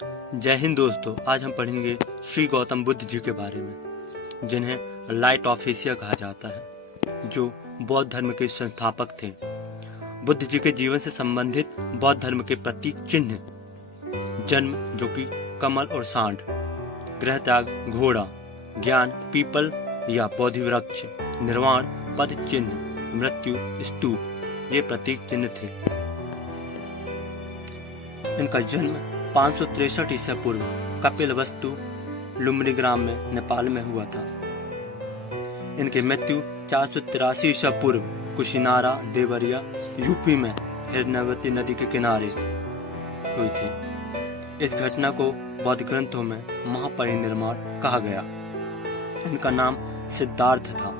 जय हिंद दोस्तों। आज हम पढ़ेंगे श्री गौतम बुद्ध जी के बारे में, जिन्हें लाइट ऑफ एशिया कहा जाता है, जो बौद्ध धर्म के संस्थापक थे। बुद्ध जी के जीवन से संबंधित बौद्ध धर्म के प्रतीक चिन्ह: जन्म जो कि कमल और सांड, गृह त्याग घोड़ा, ज्ञान पीपल या बोधि वृक्ष, निर्वाण पद चिन्ह, मृत्यु स्तूप, ये प्रतीक चिन्ह थे। इनका जन्म 563 ईसा पूर्व कपिलवस्तु लुम्बिनी ग्राम में नेपाल में हुआ था। इनकी मृत्यु 483 ईसा पूर्व कुशीनारा देवरिया यूपी में हिरण्यवती नदी के किनारे हुई थी। इस घटना को बौद्ध ग्रंथों में महापरिनिर्वाण कहा गया। इनका नाम सिद्धार्थ था,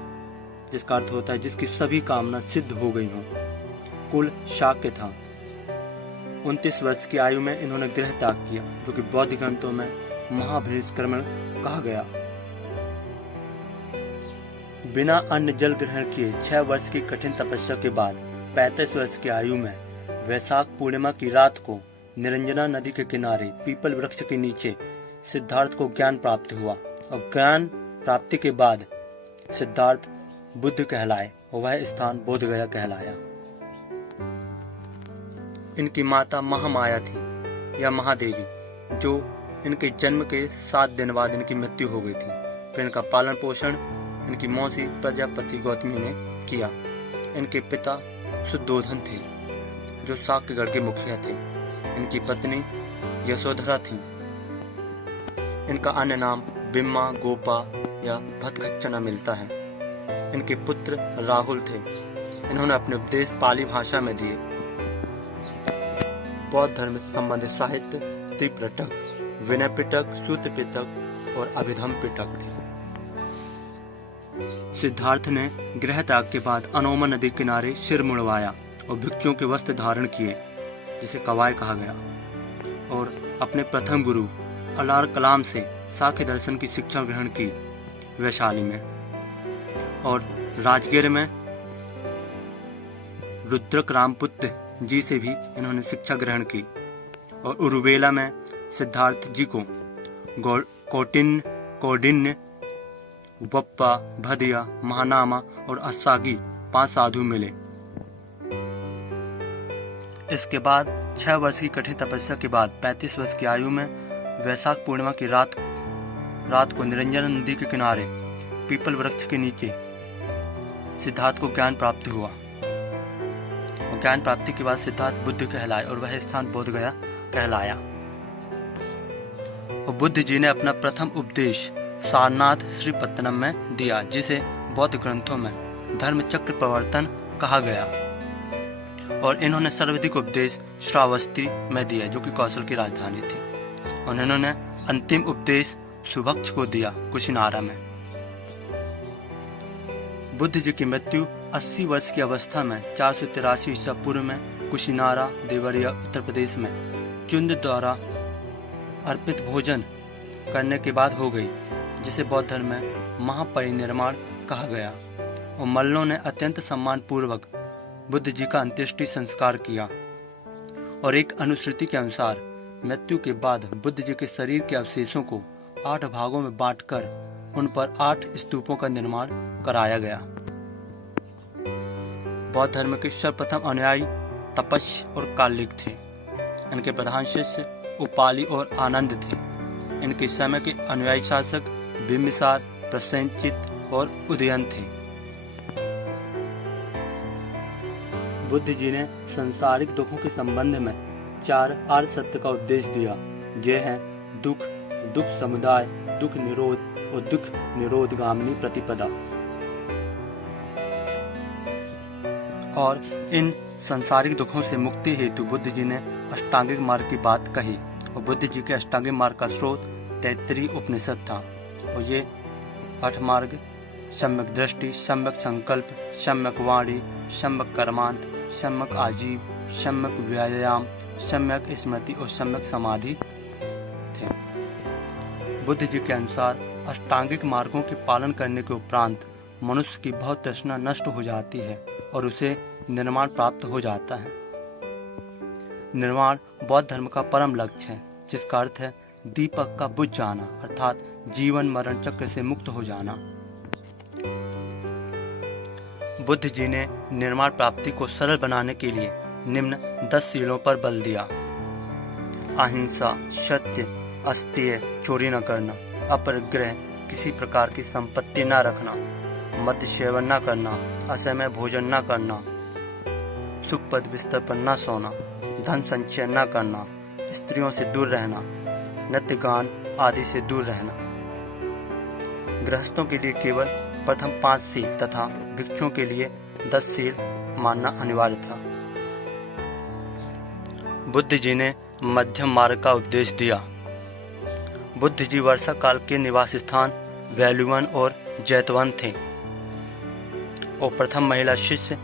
जिसका अर्थ होता है जिसकी सभी कामना सिद्ध हो गई हो। कुल शाक्य था। 29 वर्ष की आयु में इन्होंने गृह त्याग किया, जो कि बौद्ध ग्रंथों में महाभिनिष्क्रमण कहा गया। बिना अन्न जल ग्रहण किए 6 वर्ष की कठिन तपस्या के बाद 35 वर्ष की आयु में वैशाख पूर्णिमा की रात को निरंजना नदी के किनारे पीपल वृक्ष के नीचे सिद्धार्थ को ज्ञान प्राप्त हुआ, और ज्ञान प्राप्ति के बाद सिद्धार्थ बुद्ध कहलाए और वह स्थान बोधगया कहलाया। इनकी माता महामाया थी या महादेवी, जो इनके जन्म के 7 दिन बाद इनकी मृत्यु हो गई थी। फिर इनका पालन पोषण इनकी मौसी प्रजापति गौतमी ने किया। इनके पिता शुद्धोधन थे, जो शाक्यगढ़ के मुखिया थे। इनकी पत्नी यशोधरा थी। इनका अन्य नाम बिम्मा, गोपा या भतखच्चना मिलता है। इनके पुत्र राहुल थे। इन्होंने अपने उपदेश पाली भाषा में दिए। बौद्ध धर्म से संबंधित साहित्य त्रिपिटक, विनय पिटक, सूत्र पिटक और अभिधम पिटक थे। सिद्धार्थ ने गृह त्याग के बाद अनोमा नदी किनारे सिर मुड़वाया और भिक्षुओं के वस्त्र धारण किए, जिसे कवाय कहा गया, और अपने प्रथम गुरु अलार कलाम से साख्य दर्शन की शिक्षा ग्रहण की वैशाली में, और राजगीर में रुद्रक रामपुत्र जी से भी इन्होंने शिक्षा ग्रहण की, और उरुवेला में सिद्धार्थ जी को कौंडिन्य, वप्पा, भदिया, महानामा और अस्सागी 5 साधु मिले। इसके बाद 6 वर्ष की कठिन तपस्या के बाद 35 वर्ष की आयु में वैशाख पूर्णिमा की रात को निरंजना नदी के किनारे पीपल वृक्ष के नीचे सिद्धार्थ को ज्ञान प्राप्त हुआ, और ज्ञान प्राप्ति के बाद सिद्धार्थ बुद्ध कहलाए और वह स्थान बोधगया कहलाया। और बुद्ध जी ने अपना प्रथम उपदेश सारनाथ श्रीपत्तनम में दिया, जिसे बौद्ध ग्रंथों में धर्म चक्र प्रवर्तन कहा गया। और इन्होंने सर्वाधिक उपदेश श्रावस्ती में दिया, जो कि कौशल की राजधानी थी। और इन्होंने अंतिम उपदेश सुभक्ष को दिया, कुशीनारा में। बुद्ध जी की मृत्यु 80 वर्ष की अवस्था में 483 ईसा पूर्व में कुशीनारा देवरिया उत्तर प्रदेश में चुंद द्वारा अर्पित भोजन करने के बाद हो गई, जिसे बौद्ध धर्म में महापरिनिर्वाण कहा गया। और मल्लों ने अत्यंत सम्मान पूर्वक बुद्ध जी का अंत्येष्टि संस्कार किया। और एक अनुश्रुति के अनुसार मृत्यु के बाद बुद्ध जी के शरीर के अवशेषों को 8 भागों में बांटकर उन पर 8 स्तूपों का निर्माण कराया गया। बौद्ध धर्म के सर्वप्रथम अनुयायी तपस्य और कालिक थे। इनके प्रधान शिष्य उपाली और आनंद थे। इनके समय के अनुयायी शासक बिम्बिसार, प्रसेनजित और उदयन थे। बुद्ध जी ने संसारिक दुखों के संबंध में 4 आर्य सत्य का उपदेश दिया। ये हैं दुख, दुख समुदाय, दुख निरोध और दुख निरोधगामिनी प्रतिपदा। और इन संसारिक दुखों से मुक्ति हेतु बुद्ध जी ने अष्टांगिक मार्ग की बात कही। और बुद्ध जी के अष्टांगिक मार्ग का स्रोत तैत्तिरीय उपनिषद था। और ये 8 मार्ग सम्यक दृष्टि, सम्यक संकल्प, सम्यक वाणी, सम्यक कर्मांत, सम्यक आजीव, सम्यक व्यायाम, सम्यक स्मृति और सम्यक समाधि थे। बुद्ध जी के अनुसार अष्टांगिक मार्गों के पालन करने के उपरांत मनुष्य की बहुत तृष्णा नष्ट हो जाती है और उसे निर्वाण प्राप्त हो जाता है। निर्वाण बौद्ध धर्म का परम लक्ष्य है। जिसका अर्थ है दीपक का बुझ जाना, अर्थात जीवन मरण चक्र से मुक्त हो जाना। बुद्ध जी ने निर्माण प्राप्ति को सरल बनाने के लिए निम्न 10 शीलों पर बल दिया। अहिंसा, सत्य, अस्तेय, चोरी न करना, अपरिग्रह, किसी प्रकार की संपत्ति न रखना, मद्य सेवन न करना, असमय भोजन न करना, सुखपद बिस्तर पर न सोना, धन संचय न करना, स्त्रियों से दूर रहना, नृत्य गान आदि से दूर रहना। गृहस्थों के लिए केवल प्रथम 5 शील तथा भिक्षुओं के लिए 10 शील मानना अनिवार्य था। बुद्ध जी ने मध्यम मार्ग का उपदेश दिया। बुद्ध जी वर्षा काल के निवास स्थान वैलुवन और जैतवन थे और प्रथम महिला शिष्य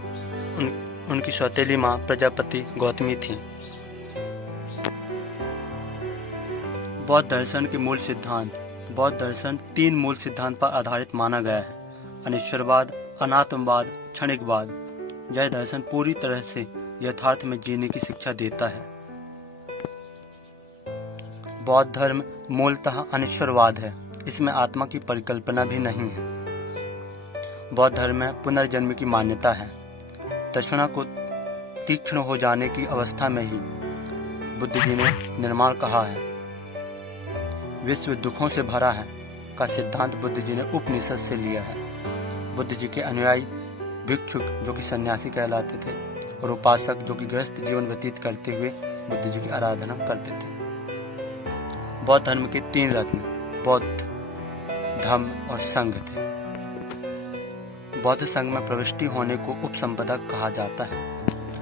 उनकी सौतेली माँ प्रजापति गौतमी थी। बौद्ध दर्शन के मूल सिद्धांत। बौद्ध दर्शन 3 मूल सिद्धांत पर आधारित माना गया है: अनिश्वरवाद, अनात्मवाद, क्षणिकवाद। यह दर्शन पूरी तरह से यथार्थ में जीने की शिक्षा देता है। बौद्ध धर्म मूलतः अनिश्वरवाद है, इसमें आत्मा की परिकल्पना भी नहीं है। बौद्ध धर्म में पुनर्जन्म की मान्यता है। तृष्णा को तीक्ष्ण हो जाने की अवस्था में ही बुद्ध जी ने निर्माण कहा है। विश्व दुखों से भरा है का सिद्धांत बुद्ध जी ने उपनिषद से लिया है। बुद्ध जी के अनुयायी भिक्षुक जो कि सन्यासी कहलाते थे और उपासक जो कि गृहस्थ जीवन व्यतीत करते हुए बुद्ध जी की आराधना करते थे। बौद्ध धर्म के 3 रत्न बौद्ध, धम्म और संघ थे। बौद्ध संघ में प्रविष्टि होने को उपसंपदा कहा जाता है।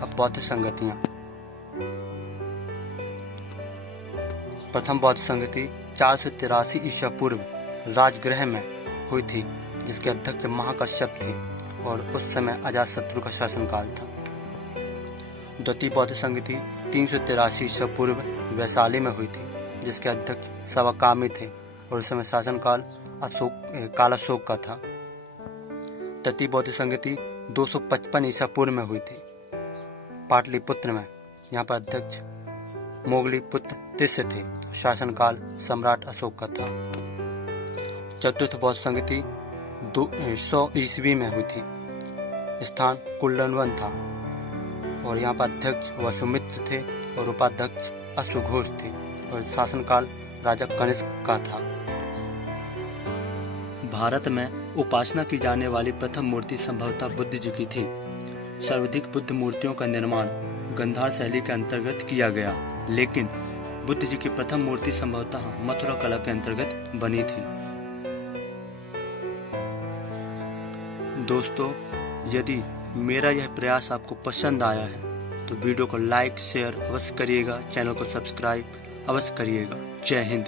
अब बौद्ध संगतियाँ। प्रथम बौद्ध संगति 483 ईसा पूर्व राजगृह में हुई थी, जिसके अध्यक्ष महाकश्यप थे और उस समय अजातशत्रु का शासनकाल था। द्वितीय बौद्ध संगति 383 ईसा पूर्व वैशाली में हुई थी, जिसके अध्यक्ष सवाकामी थे और उस समय शासनकाल कालाशोक का था। तृतीय बौद्ध संगति 255 ईसा पूर्व में हुई थी, पाटलिपुत्र में। यहाँ पर अध्यक्ष मोगली पुत्र तिस्य थे। शासनकाल सम्राट अशोक का था। चतुर्थ बौद्ध संगति 100 ईस्वी में हुई थी, स्थान कुल्लनवन था और यहाँ पर अध्यक्ष वसुमित्र थे और उपाध्यक्ष अश्वघोष थे और शासनकाल राजा कनिष्क का था। भारत में उपासना की जाने वाली प्रथम मूर्ति संभवतः बुद्ध जी की थी। सर्वाधिक बुद्ध मूर्तियों का निर्माण गंधार शैली के अंतर्गत किया गया, लेकिन बुद्ध जी की प्रथम मूर्ति संभवतः मथुरा कला के अंतर्गत बनी थी। दोस्तों, यदि मेरा यह प्रयास आपको पसंद आया है तो वीडियो को लाइक शेयर अवश्य करिएगा, चैनल को सब्सक्राइब अवश्य करिएगा। जय हिंद।